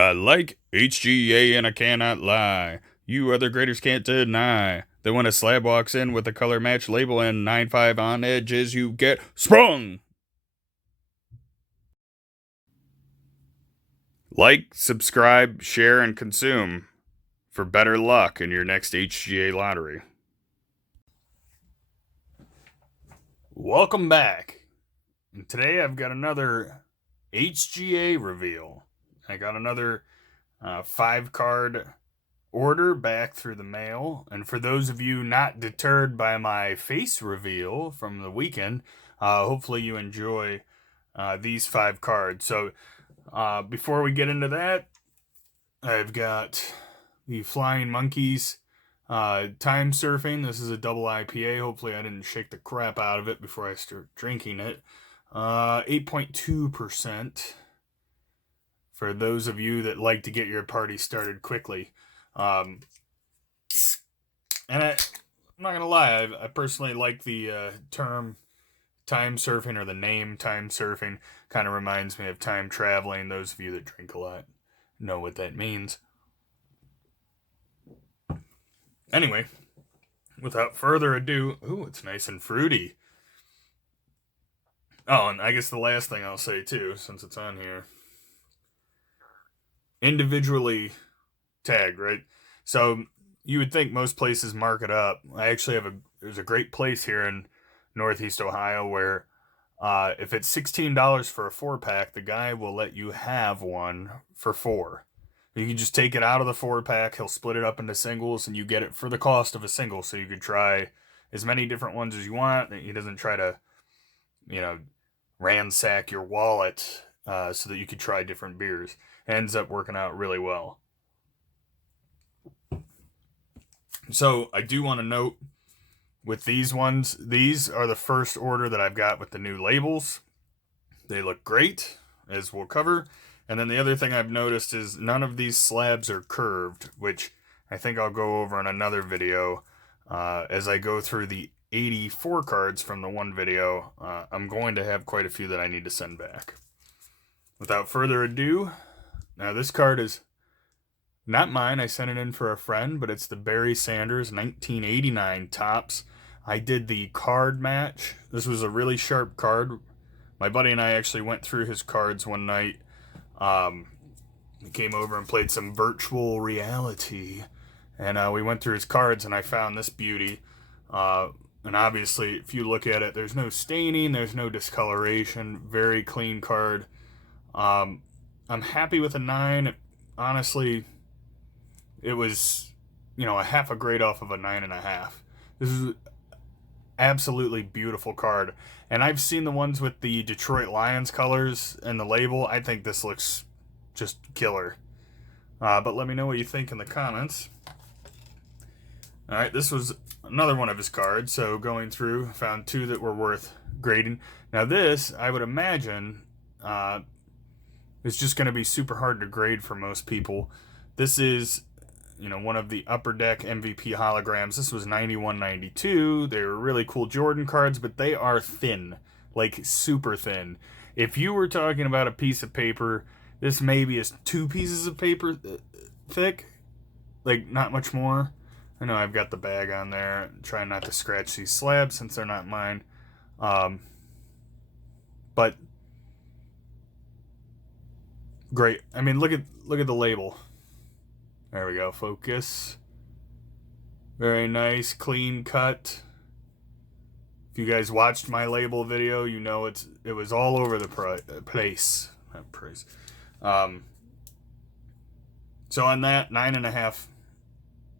I like HGA and I cannot lie. You other graders can't deny that when a slab walks in with a color match label and 9.5 on edges, you get sprung. Like, subscribe, share, and consume for better luck in your next HGA lottery. Welcome back. And today I've got another HGA reveal. I got another 5-card order back through the mail. And for those of you not deterred by my face reveal from the weekend, hopefully you enjoy these 5 cards. So before we get into that, I've got the Flying Monkeys Time Surfing. This is a double IPA. Hopefully I didn't shake the crap out of it before I start drinking it. 8.2%. For those of you that like to get your party started quickly. And I'm not going to lie, I personally like the term time surfing, or the name time surfing. Kind of reminds me of time traveling. Those of you that drink a lot know what that means. Anyway, without further ado, ooh, it's nice and fruity. Oh, and I guess the last thing I'll say too, since it's on here, individually tagged, right? So you would think most places mark it up. I actually there's a great place here in Northeast Ohio where if it's $16 for a 4-pack, the guy will let you have one for 4. You can just take it out of the 4-pack. He'll split it up into singles, and you get it for the cost of a single. So you could try as many different ones as you want. He doesn't try to, ransack your wallet so that you could try different beers. It ends up working out really well. So I do want to note with these ones, these are the first order that I've got with the new labels. They look great, as we'll cover. And then the other thing I've noticed is none of these slabs are curved, which I think I'll go over in another video. As I go through the 84 cards from the one video, I'm going to have quite a few that I need to send back. Without further ado, now this card is not mine. I sent it in for a friend, but it's the Barry Sanders 1989 Topps. I did the card match. This was a really sharp card. My buddy and I actually went through his cards one night. We came over and played some virtual reality. And we went through his cards, and I found this beauty. And obviously, if you look at it, there's no staining, there's no discoloration. Very clean card. I'm happy with a 9. Honestly, it was, a half a grade off of a 9.5. This is absolutely beautiful card. And I've seen the ones with the Detroit Lions colors and the label. I think this looks just killer. But let me know what you think in the comments. Alright, this was another one of his cards. So going through, found 2 that were worth grading. Now this, I would imagine, is just going to be super hard to grade for most people. This is one of the Upper Deck MVP holograms. This was 91-92. They were really cool Jordan cards, but they are thin, like super thin. If you were talking about a piece of paper, this maybe is 2 pieces of paper thick, like not much more. I know I've got the bag on there. I'm trying not to scratch these slabs since they're not mine. But great. I mean, look at the label. There we go. Focus. Very nice, clean cut. If you guys watched my label video, you know it was all over the place. Not price. So on that, 9.5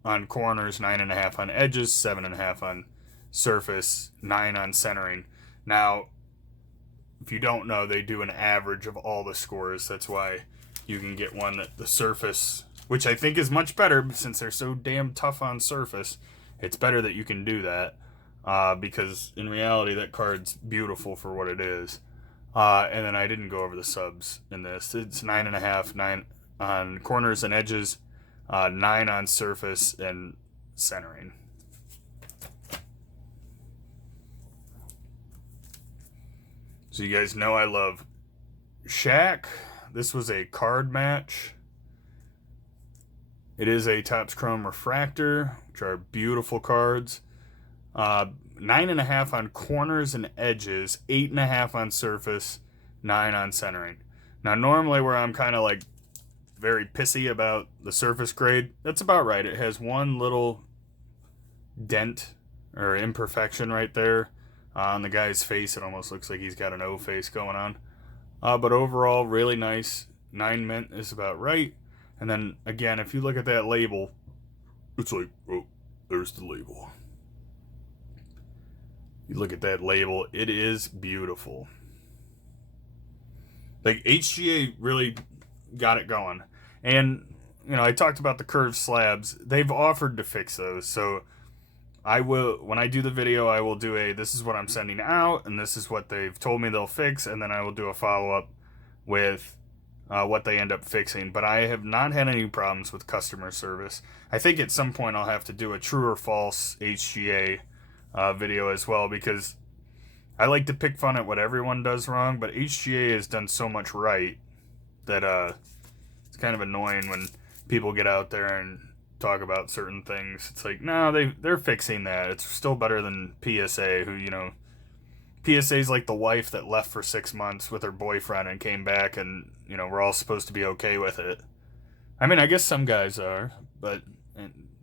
on corners, 9.5 on edges, 7.5 on surface, 9 on centering. Now, if you don't know, they do an average of all the scores. That's why you can get one that the surface, which I think is much better since they're so damn tough on surface. It's better that you can do that because in reality that card's beautiful for what it is. And then I didn't go over the subs in this. It's 9.5, 9 on corners and edges, 9 on surface and centering. So you guys know I love Shaq. This was a card match. It is a Topps Chrome Refractor, which are beautiful cards. 9.5 on corners and edges, 8.5 on surface, 9 on centering. Now, normally where I'm kind of like very pissy about the surface grade, that's about right. It has one little dent or imperfection right there on the guy's face. It almost looks like he's got an O face going on. But overall, really nice. 9 mint is about right. And then again, if you look at that label, it's like, oh, there's the label. You look at that label, it is beautiful. Like, HGA really got it going. And, you know, I talked about the curved slabs. They've offered to fix those. So I will, when I do the video, I will do this is what I'm sending out, and this is what they've told me they'll fix, and then I will do a follow-up with what they end up fixing. But I have not had any problems with customer service. I think at some point I'll have to do a true or false HGA video as well, because I like to pick fun at what everyone does wrong, but HGA has done so much right that it's kind of annoying when people get out there and talk about certain things. It's like, no, they're fixing that. It's still better than PSA, who, you know, PSA's like the wife that left for 6 months with her boyfriend and came back, and, you know, we're all supposed to be okay with it. I mean, I guess some guys are, but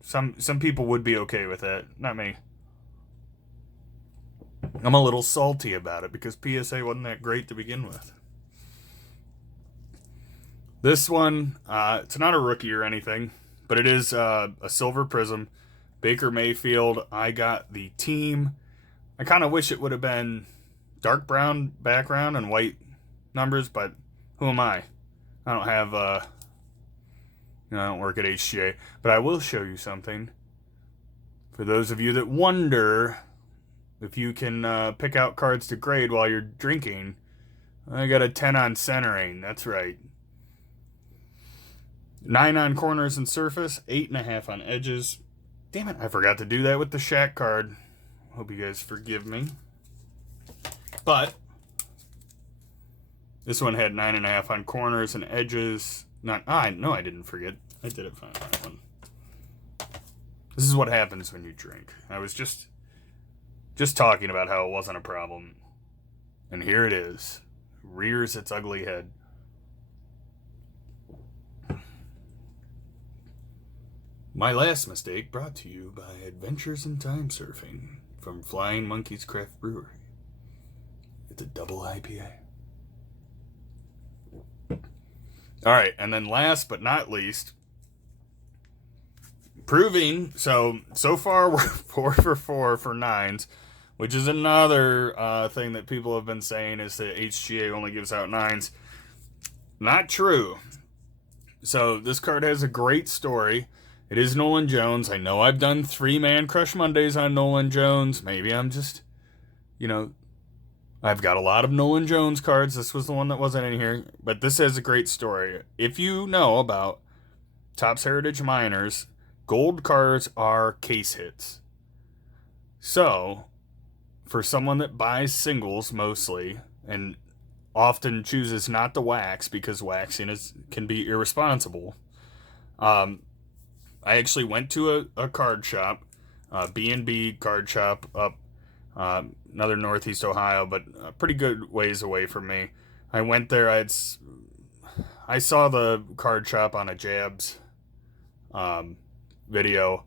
some people would be okay with it. Not me. I'm a little salty about it because PSA wasn't that great to begin with. This one, it's not a rookie or anything, but it is a silver Prizm. Baker Mayfield. I got the team. I kind of wish it would have been dark brown background and white numbers, but who am I? I don't have, I don't work at HGA. But I will show you something. For those of you that wonder if you can pick out cards to grade while you're drinking, I got a 10 on centering. That's right. 9 on corners and surface, 8.5 on edges. Damn it, I forgot to do that with the Shaq card. Hope you guys forgive me. But this one had 9.5 on corners and edges. No, I didn't forget. I did it fine on that one. This is what happens when you drink. I was just talking about how it wasn't a problem. And here it is. Rears its ugly head. My last mistake brought to you by Adventures in Time Surfing from Flying Monkeys Craft Brewery. It's a double IPA. Alright, and then last but not least, proving, so far we're 4 for 4 for 9s, which is another thing that people have been saying is that HGA only gives out 9s. Not true. So this card has a great story. It is Nolan Jones. I know I've done 3-man Crush Mondays on Nolan Jones. Maybe I'm just, I've got a lot of Nolan Jones cards. This was the one that wasn't in here. But this has a great story. If you know about Topps Heritage Minors, gold cards are case hits. So, for someone that buys singles mostly, and often chooses not to wax because waxing can be irresponsible, I actually went to a card shop, B&B card shop up another Northeast Ohio, but a pretty good ways away from me. I went there. I saw the card shop on a Jabs video,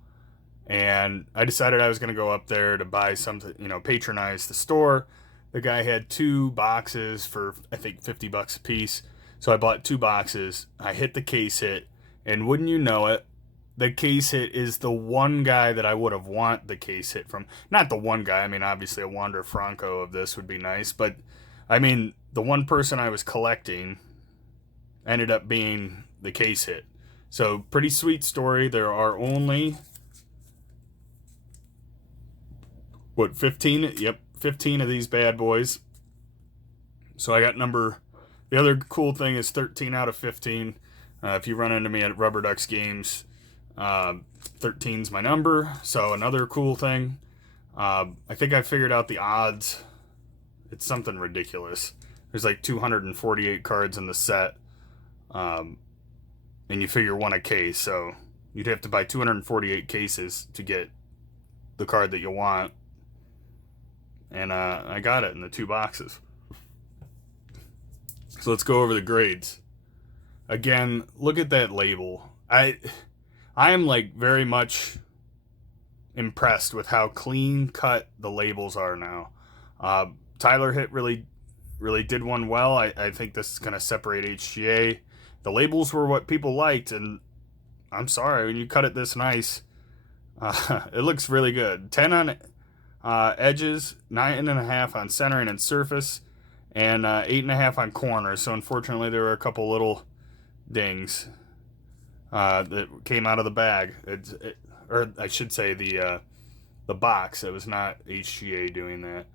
and I decided I was going to go up there to buy something, patronize the store. The guy had 2 boxes for, I think, $50 a piece. So I bought 2 boxes. I hit the case hit, and wouldn't you know it, the case hit is the one guy that I would have want the case hit from. Not the one guy. I mean, obviously a Wander Franco of this would be nice. But, I mean, the one person I was collecting ended up being the case hit. So, pretty sweet story. There are only, 15? Yep, 15 of these bad boys. So, I got the other cool thing is 13 out of 15. If you run into me at Rubber Ducks games, 13's my number. So another cool thing, I think I figured out the odds. It's something ridiculous. There's like 248 cards in the set, and you figure one a case. So You'd have to buy 248 cases to get the card that you want. And I got it in the 2 boxes. So let's go over the grades. Again, look at that label. I am like very much impressed with how clean cut the labels are now. Tyler Hit really did one well. I think this is going to separate HGA. The labels were what people liked, and I'm sorry, when you cut it this nice, it looks really good. 10 on edges, 9.5 on centering and surface, and 8.5 on corners. So unfortunately, there were a couple little dings that came out of the bag. Or I should say the box. It was not HGA doing that.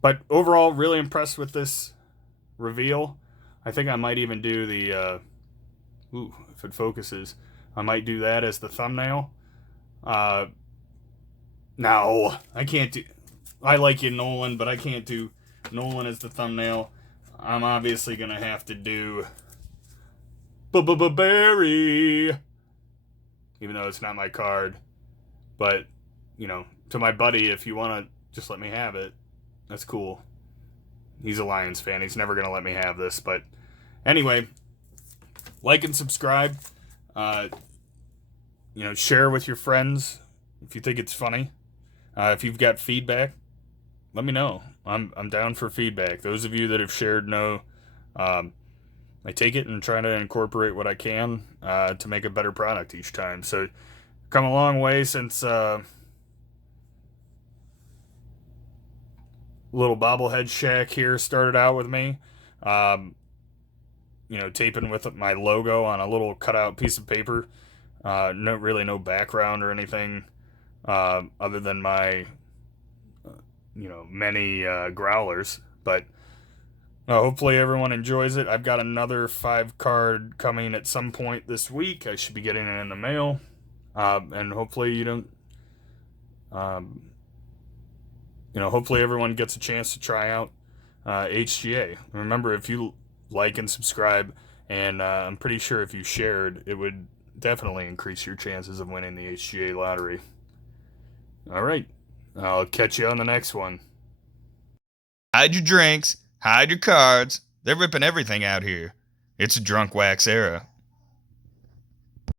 But overall, really impressed with this reveal. I think I might even do the if it focuses, I might do that as the thumbnail. No, I can't do. I like you, Nolan, but I can't do Nolan as the thumbnail. I'm obviously gonna have to do Barry, even though it's not my card. But to my buddy, if you want to just let me have it, that's cool. He's a Lions fan. He's never gonna let me have this. But anyway, like and subscribe. Share with your friends if you think it's funny. If you've got feedback, let me know. I'm down for feedback. Those of you that have shared know I take it and try to incorporate what I can to make a better product each time. So come a long way since little bobblehead Shaq here started out with me. Taping with my logo on a little cutout piece of paper. No background or anything other than my many growlers. But hopefully everyone enjoys it. I've got another 5-card coming at some point this week. I should be getting it in the mail. And hopefully you don't hopefully everyone gets a chance to try out HGA. Remember, if you like and subscribe, and I'm pretty sure if you shared, it would definitely increase your chances of winning the HGA lottery. All right, I'll catch you on the next one. Hide your drinks, hide your cards. They're ripping everything out here. It's a drunk wax era.